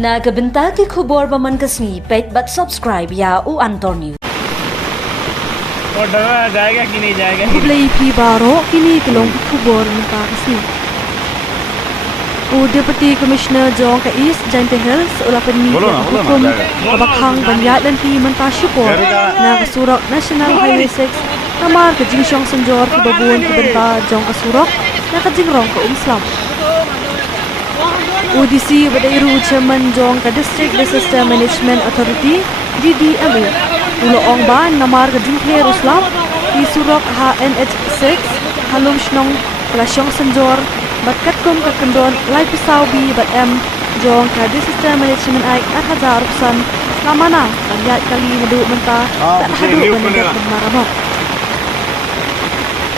Nagabenta ki khubor baman kasni page but subscribe ya u Antor News. और डरा जाएगा कि नहीं जाएगा Kublai pi baro kini kelong khubor menta kasni. U Deputy Commissioner Jong ka East Jante Hills ulapan ni hukum kabakhang banyat dan ti menta syupor na kasurok National Highway 6 kamar ke jingsyong senjor ke babun ke benta Jong kasurok na kajingrong ke Islam. UDC Badairu Chairman Jong ka District Disaster Management Authority DDMA uloong ba namar ka jingkhe Ruslam di surok HNH6 halum shnong klasyong senjor batkat kum ka kendon lai pisau bi bat M Jong ka Disaster Management Act 1000 lamana kanjat kali nadu menta tak hadu banyak maramot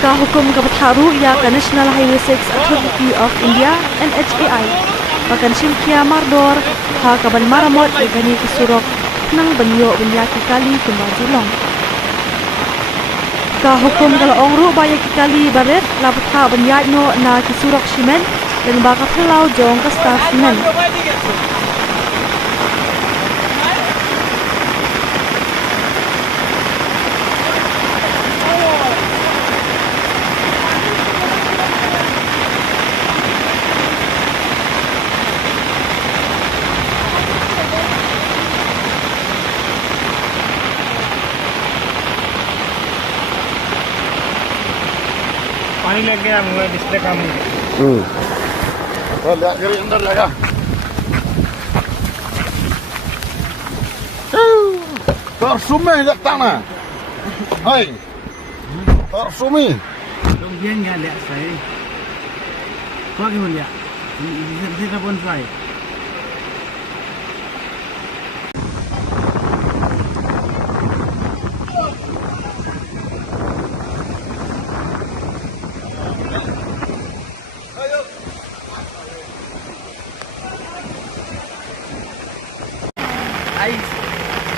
ka hukum ka batharu ya ka National Highway 6 Authority of India NHAI Pakan Simkia Mardor ha kaban maramot gani kesurok nang banyo benyaki kali kemajulong. Ka hukum kalau ongru baya kali baret labut ha benyat no na kesurok simen dan baka pelau jong ke staff simen. पानी लग गया मुझे डिस्प्ले काम हो गया ले करी अंदर लगा tersumi jak tanah hai tersumi लोग bien nggak lihat saya kau gimana lihat saya telepon saya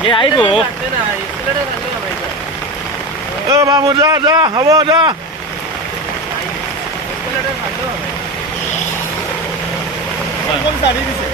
ये आई वो babu dah hawa dah कौन साड़ी भी से